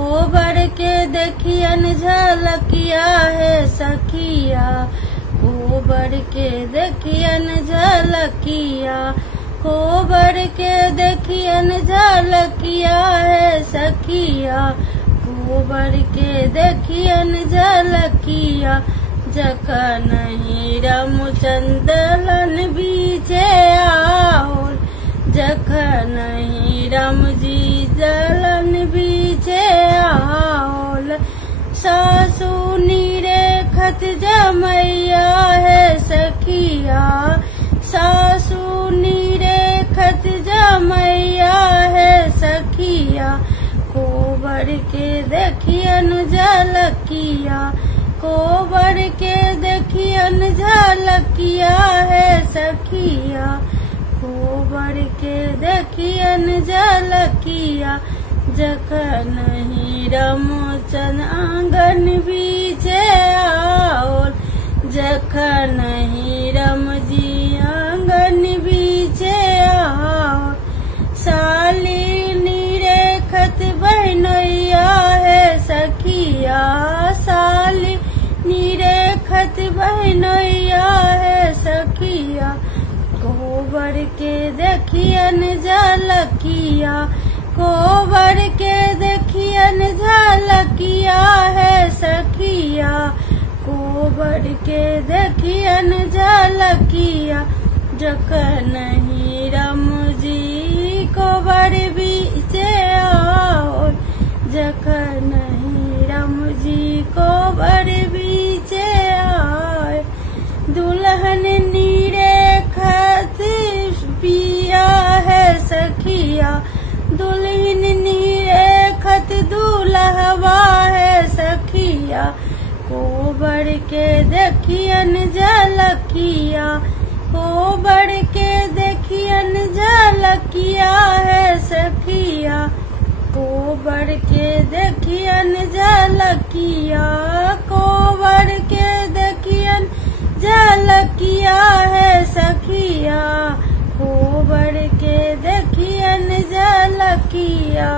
कोबर के देखियन झलकिया है सखिया, कोबर के देखियन झलकिया, कोबर के देखियन झलकिया है सखिया, कोबर के देखियन झलकिया। जखन हीरम चंदलन बीचे आओल, जखन हीरम जी जलन बीचे आओल। सासू निरेखत जमैया है सखिया, सासू निरेखत जमैया है सखिया, कोबर के देखियन झलकिया, कोबर के देखियन झलकिया है सखिया, कोबर के देखियन झलकिया। जखन हीरम चन आंगन बीचे आओल, जखन हीरम जी आंगन बीचे आओल। साली निरेखत बहनैया है सखिया, साली निरेखत बहनैया है सखिया, कोबर के देखियन झलकिया, कोबर के देखियन झलकिया है सखिया, कोबर के देखियन झलकिया। जखन हीरम जी कोबर बीचे आओल, जखन हीरम जी कोबर बीचे आए। दुल्हन निरेखत पिया है सखिया, दुल्हन निरेखत दूल्हवा है सखिया, कोबर के देखियन झलकिया, कोबर के देखियन झलकिया है सखिया, कोबर के देखियन झलकिया, कोबर के देखियन झलकिया है सखिया, कोबर के देखियन झलकिया।